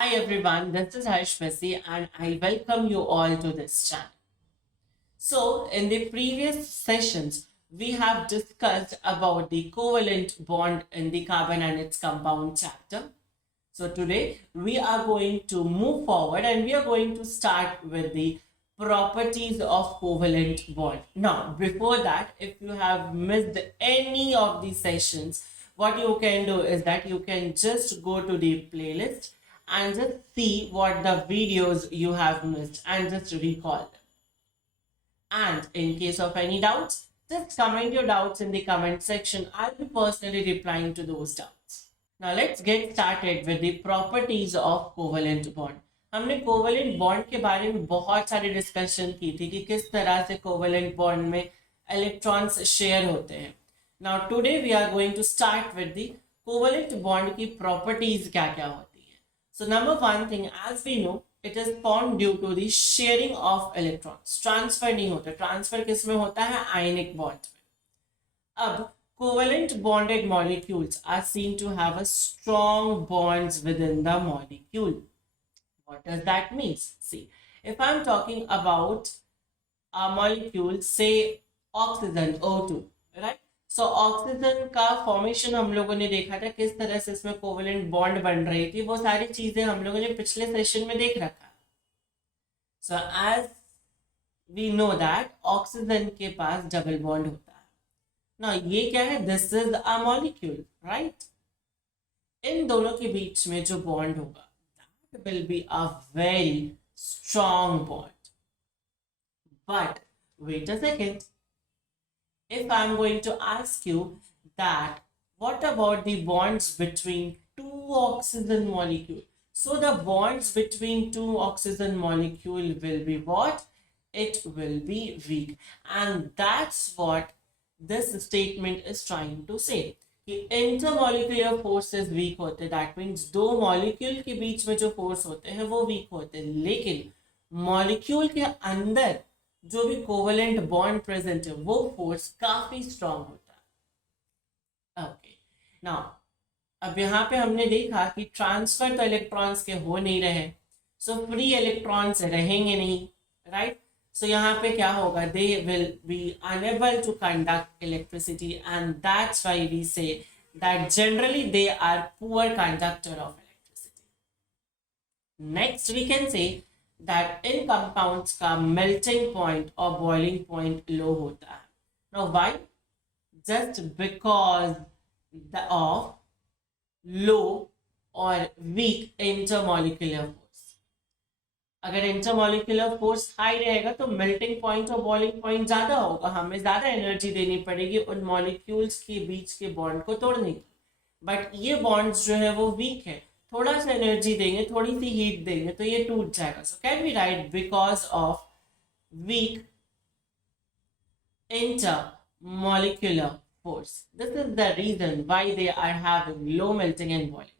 Hi everyone, this is Harshvasi and I welcome you all to this channel. So, in the previous sessions, we have discussed about the covalent bond in the carbon and its compound chapter. So, today we are going to move forward and we are going to start with the properties of covalent bond. Now, before that, if you have missed any of the sessions, what you can do is that you can just go to the playlist and just see what the videos you have missed and just recall them. And in case of any doubts, just comment your doubts in the comment section. I'll be personally replying to those doubts. Now let's get started with the properties of covalent bond. हमने covalent bond के बारे में बहुत सारी डिस्कशन की थी कि किस तरह से कोवेलेंट बॉन्ड में इलेक्ट्रॉन्स शेयर होते हैं. Now today we are going to start with the covalent bond की प्रॉपर्टीज क्या क्या होती है. So number one thing, as we know, it is form due to the sharing of electrons. Transfer नहीं होता. ट्रांसफर किस में होता है? आयनिक बॉन्ड में. अब covalent bonded molecules are seen to have a strong bonds within the molecule. What does that mean? See, if I'm talking about a molecule, say oxygen O2, right? So oxygen का formation हम लोगों ने देखा था किस तरह से इसमें covalent bond बन रही थी. वो सारी चीजें हम लोगों ने पिछले सेशन में देख रखा. So as we know that oxygen के पास double bond होता है. Now ये क्या है? This is a molecule, right? इन दोनों के बीच में जो bond होगा, that will be a very strong bond. But wait a second. If I'm going to ask you that, what about the bonds between two oxygen molecules? So the bonds between two oxygen molecule will be what? It will be weak, and that's what this statement is trying to say कि intermolecular forces weak होते हैं. That means दो molecule के बीच में जो force होते हैं वो weak होते हैं, लेकिन molecule के अंदर जो भी covalent bond present है वो force काफी strong होता है. Okay, now अब यहाँ पे हमने देखा कि ट्रांसफर तो इलेक्ट्रॉन्स के हो नहीं रहे, सो फ्री इलेक्ट्रॉन्स रहेंगे नहीं, राइट? So यहाँ पे क्या होगा? They will be unable to conduct electricity, and that's why we say that generally they are poor conductor of electricity. Next we can say that in compounds का melting point or boiling point low होता है. Now why? Just because of low or weak intermolecular force. अगर intermolecular force high रहेगा तो melting point और boiling point ज्यादा होगा. हमें ज्यादा एनर्जी देनी पड़ेगी उन मॉलिक्यूल्स के बीच के बॉन्ड को तोड़ने की. बट ये बॉन्ड्स जो है वो वीक है. थोड़ा सा एनर्जी देंगे, थोड़ी सी हीट देंगे तो ये टूट जाएगा. So can we right because of weak intermolecular force. This is the reason why they are having low melting and boiling.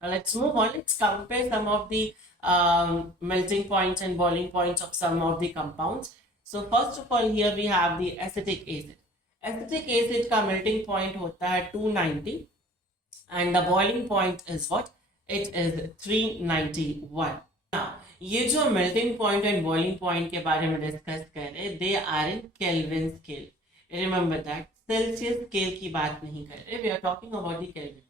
Now let's move on. Let's compare some of the melting points and boiling points of some of the compounds. So first of all, here we have the acetic acid. Acetic acid का melting point होता है 290 and the boiling point is what? It is 391. Now ये जो melting point and boiling point के बारे में discuss कर रहे हैं, they are in Kelvin scale. Remember that. Celsius scale की बात नहीं कर रहे. We are talking about the Kelvin.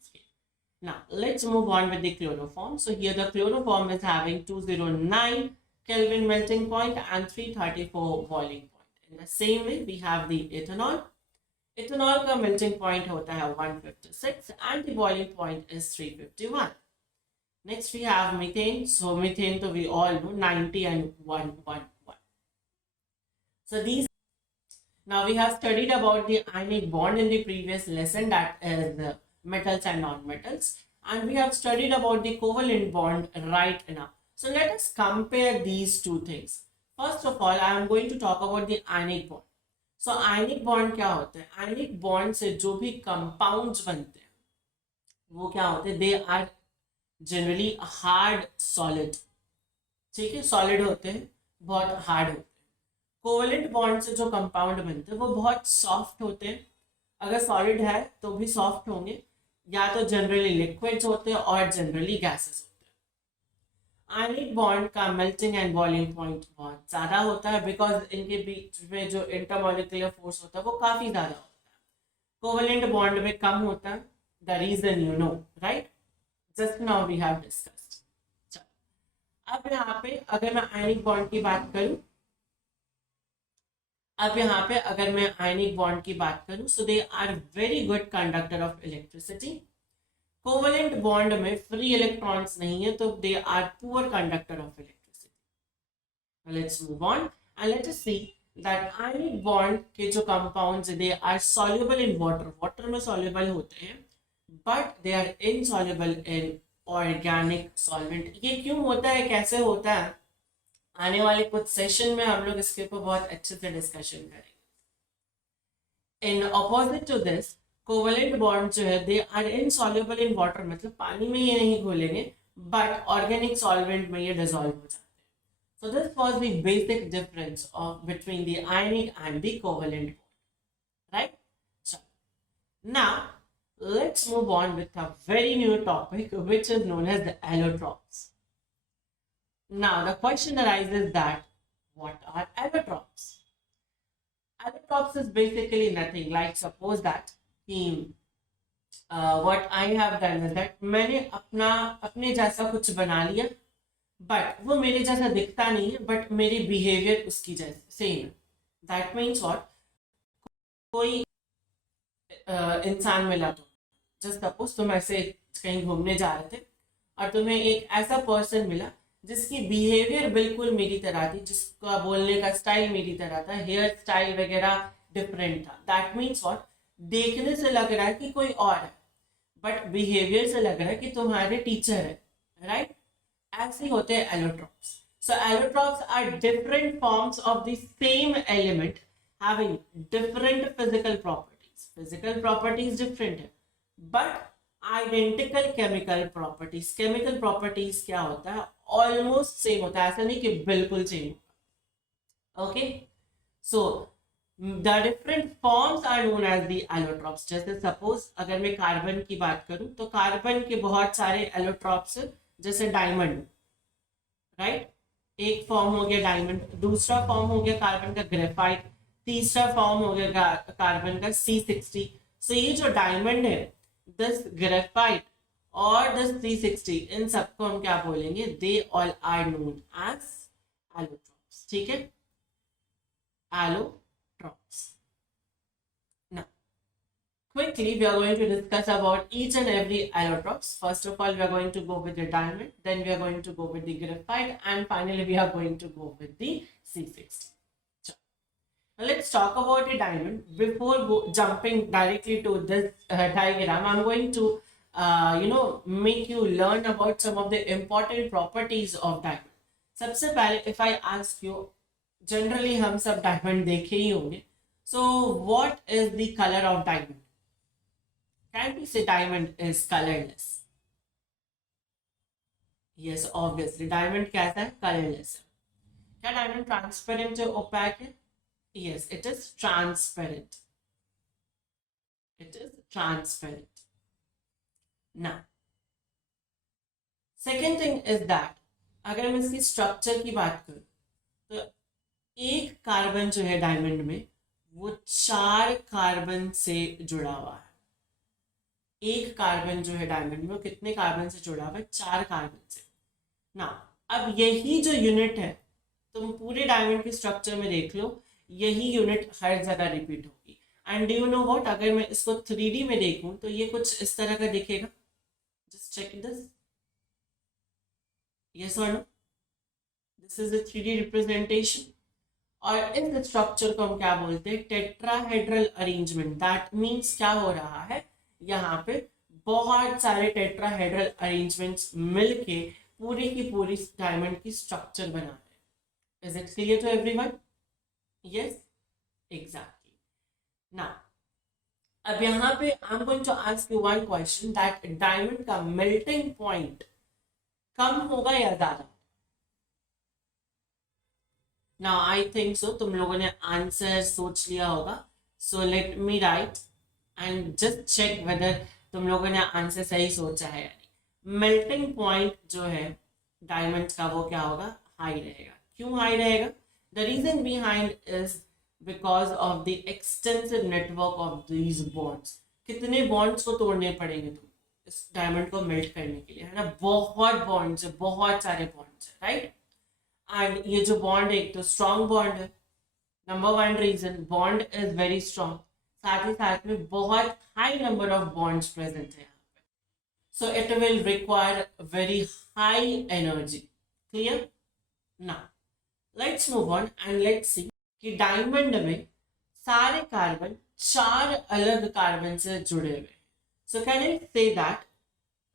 Now, let's move on with the chloroform. So, here the chloroform is having 209 Kelvin melting point and 334 boiling point. In the same way, we have the ethanol. Ethanol का melting point होता है 156 and the boiling point is 351. Next, we have methane. So, methane तो we all know 90 and 111. So, these. Now, we have studied about the ionic bond in the previous lesson, that is metals and non-metals, and we have studied about the covalent bond right now. So let us compare these two things. First of all, I am going to talk about the ionic bond. So ionic bond क्या होता है? Ionic bond से जो भी compounds बनते हैं वो क्या होते हैं? They are generally hard solid. ठीक है, solid होते हैं, बहुत hard होते हैं. कोवेलेंट बॉन्ड से जो कंपाउंड बनते हैं वो बहुत सॉफ्ट होते हैं. अगर सॉलिड है तो भी सॉफ्ट होंगे, या तो जनरली लिक्विड्स होते हैं और जनरली गैसेस होते हैं. आयनिक बॉन्ड का मेल्टिंग एंड बॉइलिंग पॉइंट बहुत ज्यादा होता है बिकॉज इनके बीच में जो इंटरमॉलिक्यूलर फोर्स होता है वो काफी ज्यादा होता है। कोवेलेंट बॉन्ड में कम होता है, the reason you know, right, just now we have discussed. अब यहाँ पे अगर मैं आयनिक बॉन्ड की बात करूं, अब यहाँ पे अगर मैं आयनिक बॉन्ड की बात करूं, so they are very good conductor of electricity. Covalent bond में फ्री इलेक्ट्रॉन्स नहीं है, तो they are poor conductor of electricity. Let's move on and let us see that ionic bond के जो compounds they are soluble in water, water में soluble होते हैं, but they are insoluble in organic solvent. ये क्यों होता है, कैसे होता है, आने वाले कुछ सेशन में हम लोग इसके ऊपर बहुत अच्छे से डिस्कशन करेंगे। In opposite to this, covalent bond जो है they are insoluble in water, मतलब पानी में ये नहीं घुलेंगे, बट ऑर्गेनिक सॉल्वेंट में ये डिसॉल्व हो जाते हैं। So this was the basic difference of between the ionic and the covalent bond, right. Now let's move on with a very new topic which is known as the allotropes. Now the question arises that what are allotropes? Allotropes is basically nothing like, suppose that what I have done is that मैंने अपने जैसा कुछ बना लिया, बट वो मेरे जैसा दिखता नहीं है, बट मेरी बिहेवियर उसकी जैसे सेम है। दैट मीन्स व्हाट, कोई इंसान मिला, तो जस्ट सपोज तुम ऐसे कहीं घूमने जा रहे थे और तुम्हें एक ऐसा पर्सन मिला जिसकी बिहेवियर बिल्कुल मेरी तरह थी, जिसका बोलने का स्टाइल मेरी तरह था, हेयर स्टाइल वगैरह डिफरेंट था। दैट मीन्स व्हाट, देखने से लग रहा है कि कोई और है, बट बिहेवियर से लग रहा है कि तुम्हारे टीचर है, राइट। ऐसे होते हैं allotropes. So allotropes are different forms of the same element having different physical properties. Physical properties different है, but identical chemical properties. Chemical properties क्या होता है, ऑलमोस्ट सेम होता है, ऐसा नहीं कि बिल्कुल सेम होगा। Okay, so the different forms are known as the allotropes. जैसे सपोज अगर मैं कार्बन की बात करूं, तो कार्बन के बहुत सारे एलोट्रॉप्स, जैसे डायमंड, राइट, एक फॉर्म हो गया डायमंड, दूसरा फॉर्म हो गया कार्बन का ग्रेफाइट, तीसरा फॉर्म हो गया कार्बन का C60। सो ये जो डायमंड है, दिस ग्रेफाइट और दिस C60, इन सबको हम क्या बोलेंगे, they all are known as allotropes. ठीक है, allotropes. Now, quickly we are going to discuss about each and every allotropes. First of all, we are going to go with the diamond, then we are going to go with the graphite, and finally we are going to go with the C60. Now let's talk about the diamond. Before jumping directly to this diagram, I'm going to make you learn about some of the important properties of diamond. सबसे पहले if I ask you, generally हम सब diamond देखे ही होंगे, so what is the color of diamond? Can we say diamond is colorless? Yes, obviously diamond कैसा है, colorless है। क्या diamond transparent है, opaque है? Yes, it is transparent. It is transparent. Now, second thing is that अगर मैं इसकी स्ट्रक्चर की बात करूं, तो एक कार्बन जो है डायमंड में, वो 4 कार्बन से जुड़ा हुआ है। एक कार्बन जो है डायमंड में, वो कितने कार्बन से जुड़ा हुआ है, 4 कार्बन से। ना, अब यही जो यूनिट है, तुम पूरे डायमंड के स्ट्रक्चर में देख लो, यही यूनिट हर जगह रिपीट होगी। And do you know what, अगर मैं इसको 3D में देखूं तो ये कुछ इस तरह का दिखेगा। जस्ट चेक दिस, यस और no, this is a 3D representation. और इस स्ट्रक्चर को हम क्या बोलते हैं, टेट्राहेड्रल अरेंजमेंट। दैट मीन्स क्या हो रहा है, यहाँ पे बहुत सारे टेट्राहेड्रल अरेंजमेंट्स मिलके पूरी की पूरी डायमंड की स्ट्रक्चर बना रहे हैं। Is it clear to everyone? Yes, exactly. Now, अब यहाँ पे I'm going to ask you one question that diamond का melting point कम होगा या ज्यादा? Now I think so तुम लोगों ने आंसर सोच लिया होगा, so let me write and just check whether तुम लोगों ने आंसर सही सोचा है या नहीं। melting point जो है डायमंड का वो क्या होगा, हाई रहेगा. क्यों हाई रहेगा? The reason behind is because of the extensive network of these bonds. कितने बॉन्ड्स को तोड़ने पड़ेंगे तुमको इस डायमंड को मेल्ट करने के लिए, है ना? बहुत बॉन्ड्स है, बहुत सारे बॉन्ड्स है, राइट? एंड ये जो बॉन्ड है, एक तो स्ट्रॉन्ग बॉन्ड है. Number one reason, bond is very strong. साथ ही साथ में बहुत high number of bonds present है. So it will require very high energy. Clear? Now, let's move on and let's see कि डायमंड में सारे कार्बन चार अलग कार्बन से जुड़े हुए हैं. So can I say that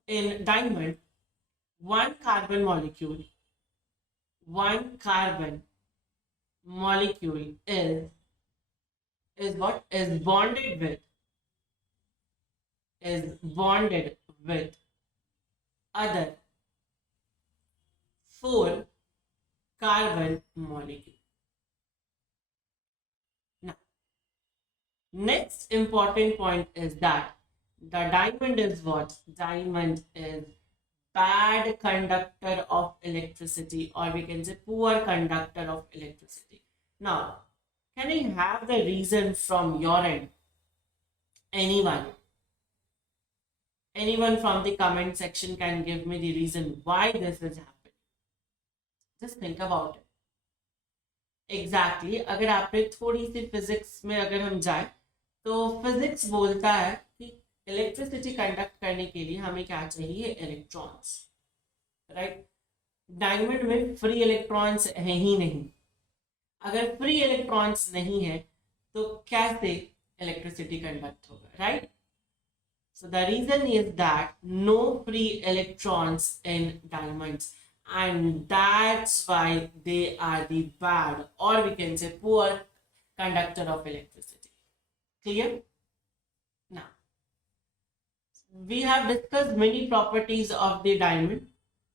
in diamond, one carbon molecule is what is bonded with other four carbon molecule. Now, next important point is that the diamond is what? Diamond is bad conductor of electricity, or we can say poor conductor of electricity. Now, can I have the reason from your end? Anyone? Anyone from the comment section can give me the reason why this is happening. Just think about it. Exactly. अगर आपने थोड़ी सी फिजिक्स में अगर हम जाए तो फिजिक्स बोलता है कि इलेक्ट्रिसिटी कंडक्ट करने के लिए हमें क्या चाहिए? Electrons, right? डायमंड में फ्री इलेक्ट्रॉन्स है ही नहीं. अगर फ्री इलेक्ट्रॉन्स नहीं है तो कैसे इलेक्ट्रिसिटी कंडक्ट होगा, right? So the reason is that no free electrons in diamonds, and that's why they are the bad, or we can say poor conductor of electricity. Clear? Now, we have discussed many properties of the diamond.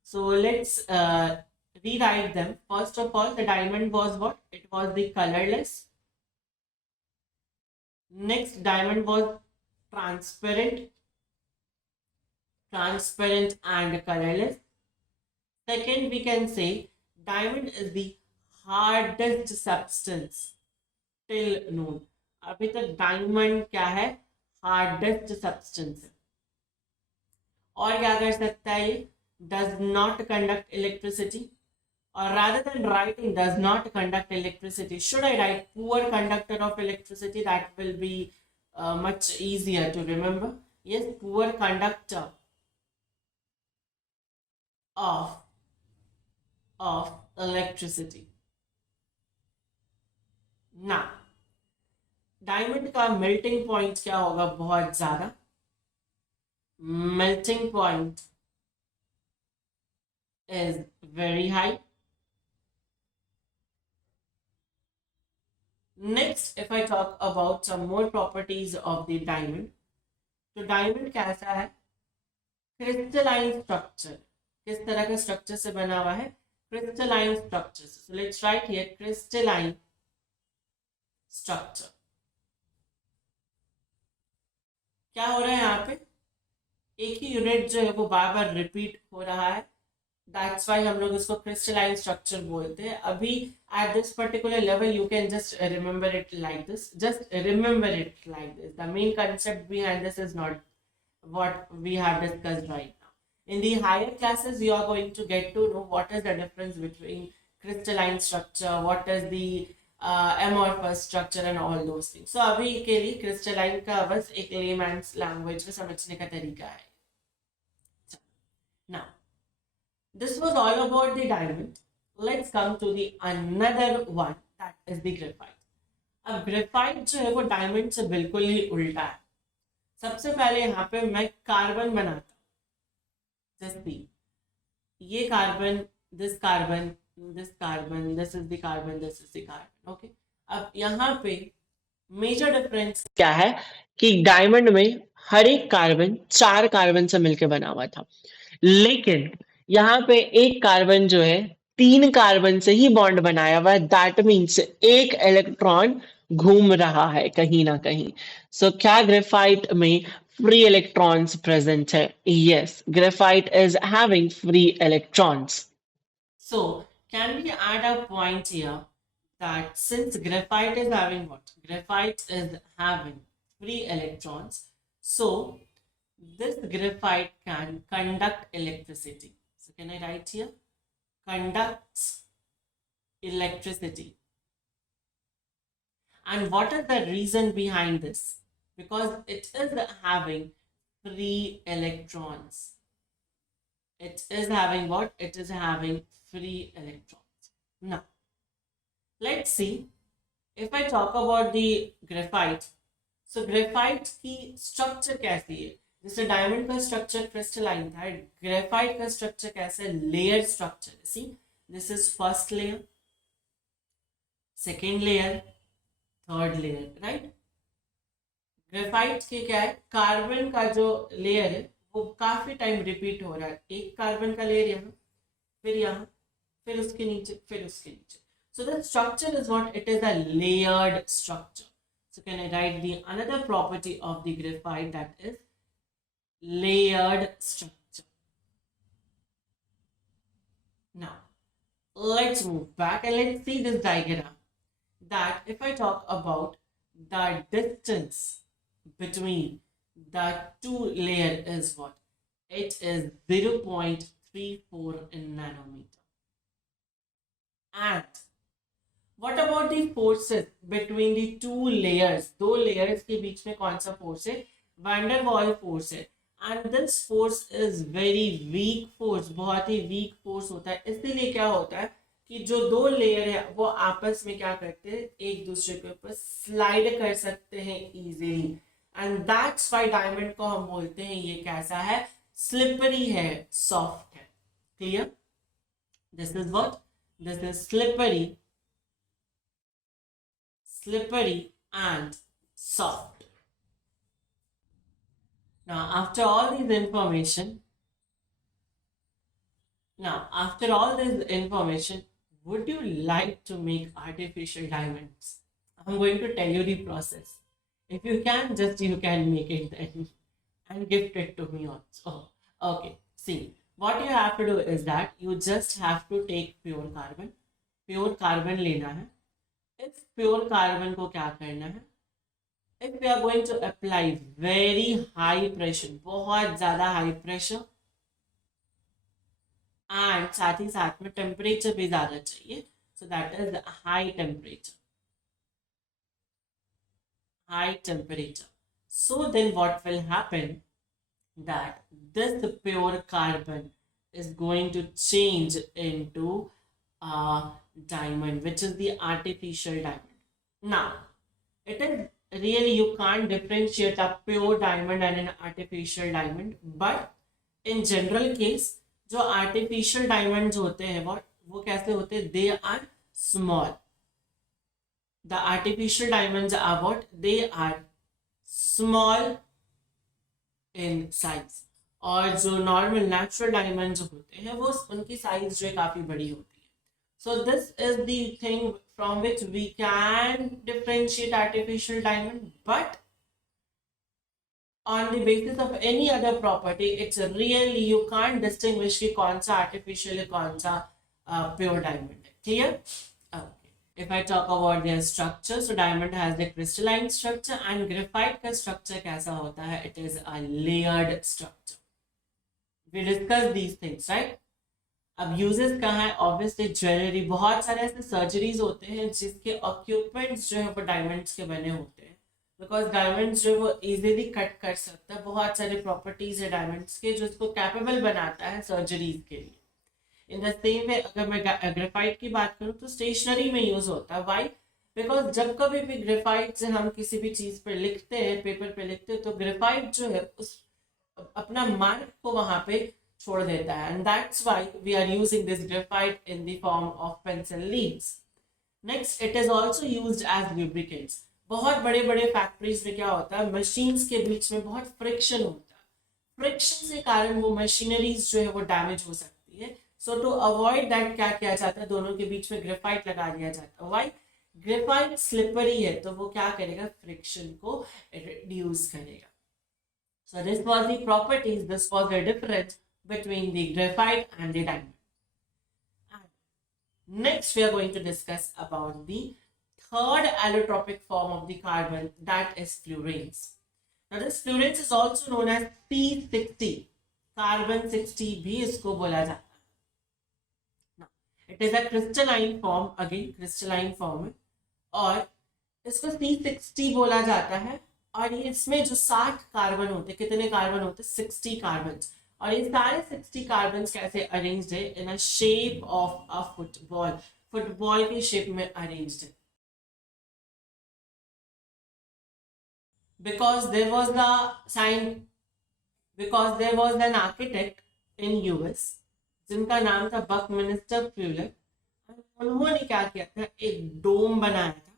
So let's rewrite them. First of all, the diamond was what? It was the colorless. Next, diamond was transparent and colorless. Second, we can say diamond is the hardest substance till known. अभी तक डायमंड क्या है? Hardest substance है. और क्या कर सकता है ये? Does not conduct electricity. और rather than writing does not conduct electricity, should I write poor conductor of electricity? That will be much easier to remember. Yes, poor conductor of electricity. Now, diamond का melting point क्या होगा? बहुत ज्यादा. Melting point is very high. Next, if I talk about some more properties of the diamond, तो डायमंड कैसा है? Crystalline structure. किस तरह का स्ट्रक्चर से बना हुआ है? Crystalline structure. So let's write here crystalline structure. क्या हो रहा है यहाँ पे? एक ही यूनिट जो है वो बार बार रिपीट हो रहा है. That's why हम लोग इसको crystalline structure बोलते हैं. अभी at this particular level you can just remember it like this. Just remember it like this. The main concept behind this is not what we have discussed right now. In the higher classes you are going to get to know what is the difference between crystalline structure, what is the amorphous structure and all those things. So अभी के लिए crystalline का बस एक layman's language में समझने का तरीका है. Now, this was all about the diamond. Let's come to the another one, that is the graphite. अब graphite जो है वो diamond से बिल्कुल ही उल्टा है. सबसे पहले यहाँ पे मैं कार्बन बनाता हूँ. जैसे ये carbon, this carbon, this carbon, this is the carbon, this is the carbon. Okay. अब यहाँ पे मेजर डिफरेंस क्या है कि डायमंड में हर एक कार्बन 4 कार्बन से मिलकर बना हुआ था, लेकिन यहाँ पे एक कार्बन जो है 3 कार्बन से ही बॉन्ड बनाया हुआ है. दैट मीन्स एक इलेक्ट्रॉन घूम रहा है कहीं ना कहीं. सो क्या ग्रेफाइट में फ्री इलेक्ट्रॉन्स प्रेजेंट है? Yes, graphite is having free electrons. So can we add a point here that since graphite is having what? Graphite is having free electrons. So this graphite can conduct electricity. So can I write here? Conducts electricity. And what is the reason behind this? Because it is having free electrons. It is having what? It is having free electrons. Now, let's see. If I talk about the graphite, so graphite की structure कैसी है? जैसे diamond का structure crystalline था, graphite का structure कैसे? Layer structure. See, this is first layer, second layer, third layer, right. Graphite के क्या है? कार्बन का जो लेयर है वो काफी टाइम रिपीट हो रहा है. एक कार्बन का लेयर यहाँ, फिर यहाँ, फिर उसके नीचे, फिर उसके नीचे. So the structure is what? It is a layered structure. So can I write the another property of the graphite, that is layered structure. Now let's move back and let's see this diagram. That if I talk about the distance between the two layer is what? It is 0.34 in nanometer. And what about the forces between the two layers? दो layers के बीच में कौन सा force है? Van der Waals force है. And this force is very weak force. बहुत ही weak force होता है. इसलिए क्या होता है कि जो दो लेयर है वो आपस में क्या करते हैं? एक दूसरे के ऊपर स्लाइड कर सकते हैं easily. And that's why diamond को हम बोलते हैं ये कैसा है? Slippery है, soft है. Clear? This is what? This is slippery and soft. Now after all this information, would you like to make artificial diamonds? I'm going to tell you the process. If you can, just you can make it then and gift it to me also. Okay, see, what you have to do is that you just have to take pure carbon. Pure carbon लेना है. If pure carbon को क्या करना है? If we are going to apply very high pressure, बहुत ज़्यादा high pressure, and साथ ही साथ में temperature भी ज़्यादा चाहिए, so that is high temperature. High temperature. So then what will happen? That this pure carbon is going to change into a diamond, which is the artificial diamond. Now, it is really, you can't differentiate a pure diamond and an artificial diamond, but in general case, जो artificial diamonds होते हैं वो कैसे होते हैं? They are small. The artificial diamonds are what? They are small in size. और जो normal natural diamonds होते हैं वो उनकी size जो है काफी बड़ी होती है. So this is the thing from which we can differentiate artificial diamond, but on the basis of any other property, it's really you can't distinguish कि कौन सा artificial है कौन सा pure diamond है. Clear? Okay. If I talk about their structure, so diamond has the crystalline structure and graphite का structure कैसा होता है? It is a layered structure. We discussed these things, right? अब यूजेस कहाँ है? Obviously jewellery. बहुत सारे ऐसे सर्जरीज होते हैं जिसके इक्विपमेंट्स जो है वो डायमंड्स के बने होते हैं, बिकॉज डायमंड्स जो है वो इजीली कट कर सकता है. बहुत सारे प्रॉपर्टीज है डायमंड्स के जो इसको कैपेबल बनाता है सर्जरीज के लिए. इन द सेम वे अगर मैं ग्रेफाइट की बात करूँ तो स्टेशनरी में यूज होता है. वाई? बिकॉज जब कभी भी ग्रेफाइट से हम किसी भी चीज पर लिखते हैं, पेपर पे लिखते हैं, तो ग्रेफाइट जो है उस अपना मार्क को वहां पे छोड़ देता है. And that's why we are using this graphite in the form of pencil leads. Next, it is also used as lubricants. बहुत बड़े बड़े फैक्ट्रीज में क्या होता है? मशीन्स के बीच में बहुत फ्रिक्शन होता है. फ्रिक्शन के कारण वो मशीनरीज जो है वो डैमेज हो सकती है. सो टू अवॉइड दैट क्या किया जाता है? दोनों के बीच में ग्रेफाइट लगा दिया जाता है. व्हाई? ग्रेफाइट स्लिपरी है तो वो क्या करेगा? फ्रिक्शन को रिड्यूस करेगा. So this was the properties, this was the difference between the graphite and the diamond. And Next, we are going to discuss about the third allotropic form of the carbon, that is fluorines. Now, this fluorines is also known as C60. Carbon 60 भी इसको बोला जाता है. Now, it is a crystalline form, again crystalline form है, और इसको C60 बोला जाता है. और ये इसमें जो 60 कार्बन होते हैं, कितने कार्बन होते हैं? 60 कार्बन. और ये सारे 60 कार्बन कैसे अरेंज्ड है? In a shape of a football. Football के शेप में अरेंज्ड है. because there was an architect in US जिनका नाम था बकमिनिस्टर फ्यूलर. उन्होंने क्या किया था? एक डोम बनाया था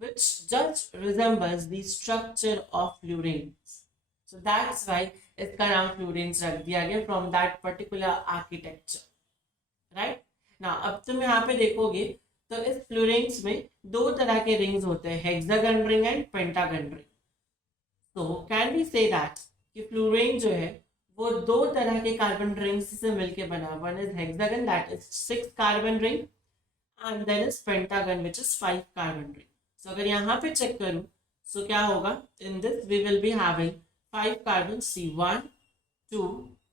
which just resembles the structure of fluorines. So that's why इसका नाम fluorines रख दिया गया from that particular architecture. Right? Now अब तुम यहाँ पे देखोगे तो इस fluorines में दो तरह के rings होते हैं, hexagon ring and pentagon ring. So can we say that कि fluorine जो है वो दो तरह के कार्बन रिंग्स से मिलके बना. One is hexagon, that is 6 carbon ring, and then is pentagon which is 5 carbon ring. So अगर यहाँ पे चेक करूं सो क्या होगा? In this we will be having 5 carbon, C 1 2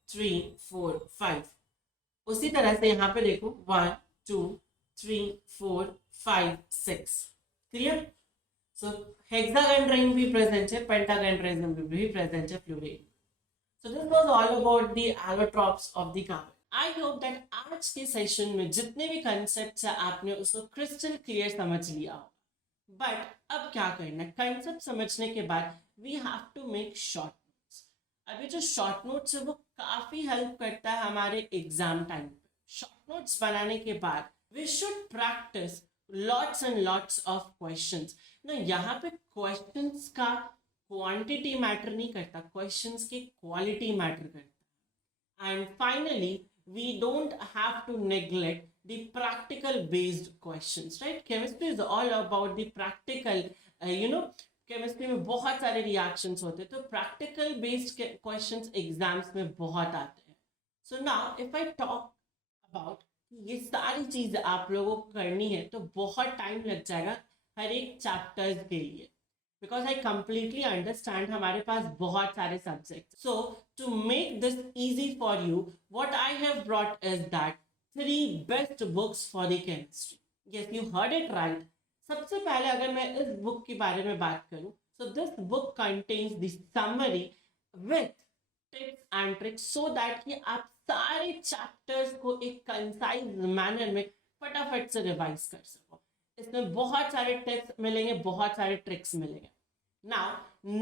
3 4 5. उसी तरह से यहाँ पे देखो 1 2 3 4 5 6. क्लियर? सो हेक्सागन रिंग भी प्रेजेंट है, पेंटागन रिंग भी प्रेजेंट है fluorine. So this was all about the allotropes of the carbon. I hope that आज के सेशन में जितने भी कंसेप्ट है आपने उसको क्रिस्टल क्लियर समझ लिया होगा. बट अब क्या करना है? कंसेप्ट समझने के बाद we have to make short notes. अभी जो शॉर्ट नोट्स है वो काफी हेल्प करता है हमारे एग्जाम टाइम पे. शॉर्ट नोट्स बनाने के बाद we should practice lots and lots of questions. ना यहाँ पे क्वेश्चंस का क्वांटिटी मैटर नहीं करता, क्वेश्चंस की क्वालिटी मैटर करता है. And finally we don't have to neglect the practical based questions. Right? Chemistry is all about the practical. Chemistry में बहुत सारे रिएक्शंस होते हैं, तो प्रैक्टिकल बेस्ड क्वेश्चंस एग्जाम्स में बहुत आते हैं. So now if I talk about ये सारी चीज आप लोगों को करनी है तो बहुत टाइम लग जाएगा हर एक चैप्टर्स के लिए, because I completely understand हमारे पास बहुत सारे subjects. So to make this easy for you, what I have brought is that 3 best books for the chemistry. Yes, you heard it right. सबसे पहले अगर मैं इस बुक के बारे में बात करूं, so this book contains the summary with tips and tricks so that कि आप सारे chapters को एक concise manner में फटाफट से रिवाइज कर सको. इसमें बहुत सारे टिप्स मिलेंगे, बहुत सारे ट्रिक्स मिलेंगे. Now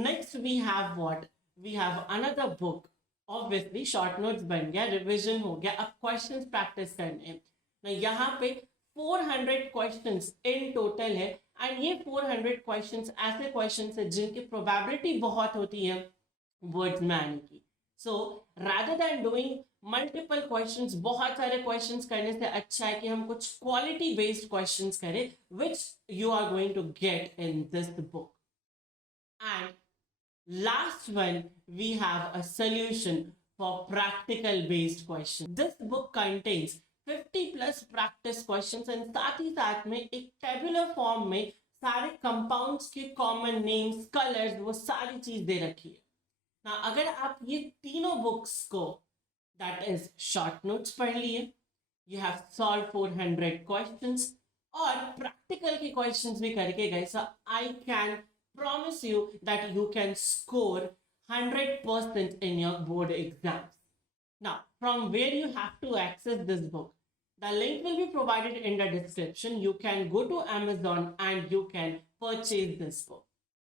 next we have what? We have another book. Obviously short notes बन गया, रिविजन हो गया, अब क्वेश्चंस प्रैक्टिस करने हैं. ना यहाँ पे 400 क्वेश्चंस इन टोटल है, एंड ये 400 क्वेश्चंस ऐसे क्वेश्चंस है जिनकी प्रोबेबिलिटी बहुत होती है वर्ड्स में आने की. So rather than doing multiple questions, बहुत सारे क्वेश्चंस करने से अच्छा है कि हम कुछ क्वालिटी बेस्ड क्वेश्चंस करें which you are going to get in this book. And last one, we have a solution for practical based questions. This book contains 50 plus practice questions and साथ ही साथ में एक tabular form में सारे compounds के common names, colors, वो सारी चीज दे रखी है. ना अगर आप ये तीनों books को, that is short notes पढ़ लिए, you have solved 400 questions और practical के questions भी करके गए, so I can promise you that you can score 100% in your board exams. Now, from where you have to access this book? The link will be provided in the description. You can go to Amazon and you can purchase this book.